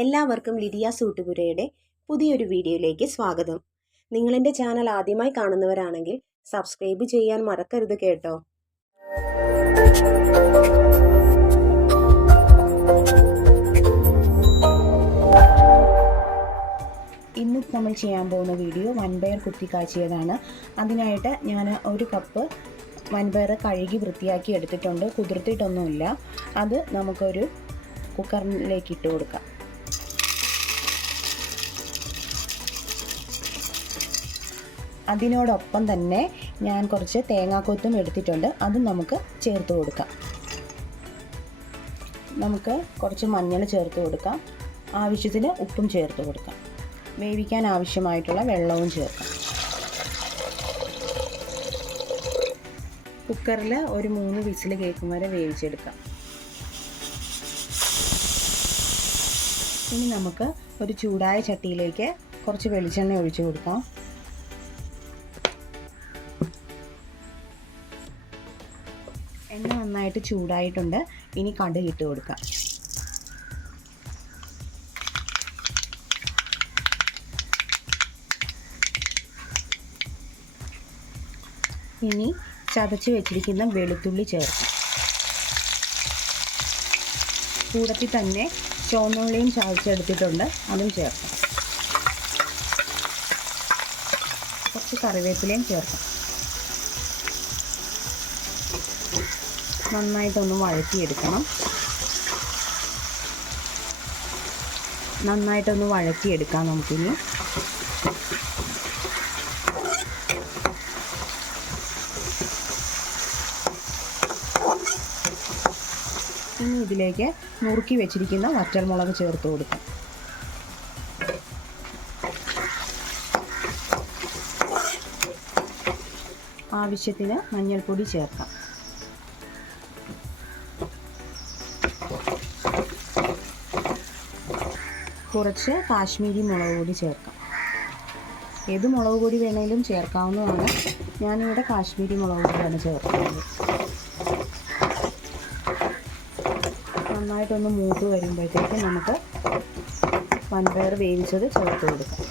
എല്ലാവർക്കും ലിഡിയാസ് ഊട്ടുപുരയുടെ പുതിയൊരു വീഡിയോയിലേക്ക് സ്വാഗതം. നിങ്ങളെൻ്റെ ചാനൽ ആദ്യമായി കാണുന്നവരാണെങ്കിൽ സബ്സ്ക്രൈബ് ചെയ്യാൻ മറക്കരുത് കേട്ടോ. ഇന്ന് നമ്മൾ ചെയ്യാൻ പോകുന്ന വീഡിയോ വൻപയർ കുത്തിക്കാച്ചിയതാണ്. അതിനായിട്ട് ഞാൻ 1 കപ്പ് വൻപയർ കഴുകി വൃത്തിയാക്കി എടുത്തിട്ടുണ്ട്. കുതിർത്തിട്ടൊന്നുമില്ല. അത് നമുക്കൊരു കുക്കറിലേക്ക് ഇട്ട് കൊടുക്കാം. അതിനോടൊപ്പം തന്നെ ഞാൻ കുറച്ച് തേങ്ങാക്കൊത്തും എടുത്തിട്ടുണ്ട്. അതും നമുക്ക് ചേർത്ത് കൊടുക്കാം. നമുക്ക് കുറച്ച് മഞ്ഞൾ ചേർത്ത് കൊടുക്കാം. ആവശ്യത്തിന് ഉപ്പും ചേർത്ത് കൊടുക്കാം. വേവിക്കാൻ ആവശ്യമായിട്ടുള്ള വെള്ളവും ചേർക്കാം. കുക്കറിൽ ഒരു 3 വിസിൽ കേൾക്കും വരെ വേവിച്ചെടുക്കാം. ഇനി നമുക്ക് ഒരു ചൂടായ ചട്ടിയിലേക്ക് കുറച്ച് വെളിച്ചെണ്ണ ഒഴിച്ചു കൊടുക്കാം. എണ്ണ നന്നായിട്ട് ചൂടായിട്ടുണ്ട്. ഇനി കടുക് ഇട്ട് കൊടുക്കാം. ഇനി ചതച്ച് വെച്ചിരിക്കുന്ന വെളുത്തുള്ളി ചേർക്കാം. കൂടത്തിൽ തന്നെ ചുവന്നുള്ളിയും ചതച്ചെടുത്തിട്ടുണ്ട്. അതും ചേർക്കാം. കുറച്ച് കറിവേപ്പിലയും ചേർക്കാം. നന്നായിട്ടൊന്ന് വഴറ്റിയെടുക്കണം. നമുക്കിനി ഇതിലേക്ക് നുറുക്കി വെച്ചിരിക്കുന്ന വറ്റൽമുളക് ചേർത്ത് കൊടുക്കാം. ആവശ്യത്തിന് മഞ്ഞൾപ്പൊടി ചേർക്കാം. കുറച്ച് കാശ്മീരി മുളക് പൊടി ചേർക്കാം. ഏത് മുളക് പൊടി വേണമെങ്കിലും ചേർക്കാവുന്നതാണ്. ഞാനിവിടെ കാശ്മീരി മുളക് പൊടിയാണ് ചേർക്കുന്നത്. നന്നായിട്ടൊന്ന് മൂത്ത് വരുമ്പോഴത്തേക്ക് നമുക്ക് വൻപയർ വേവിച്ചത് ചേർത്ത് കൊടുക്കാം.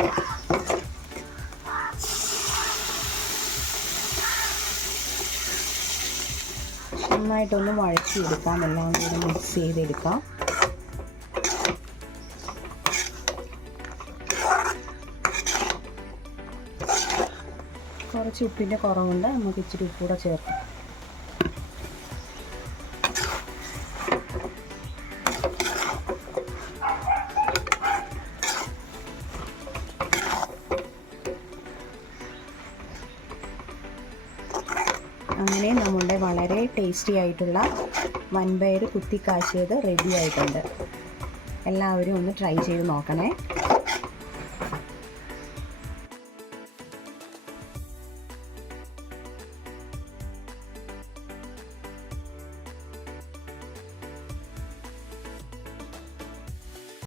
നന്നായിട്ടൊന്ന് വഴറ്റിയെടുക്കാം. എല്ലാം കൂടെ മിക്സ് ചെയ്തെടുക്കാം. കുറച്ച് ഉപ്പിൻ്റെ കുറവുണ്ട്. നമുക്ക് ഇച്ചിരി ഉപ്പ് കൂടെ ചേർക്കാം. അങ്ങനെ നമ്മുടെ വളരെ ടേസ്റ്റി ആയിട്ടുള്ള വൻപയർ കുത്തിക്കാച്ചിയത് റെഡി ആയിട്ടുണ്ട്. എല്ലാവരും ഒന്ന് ട്രൈ ചെയ്ത് നോക്കണേ.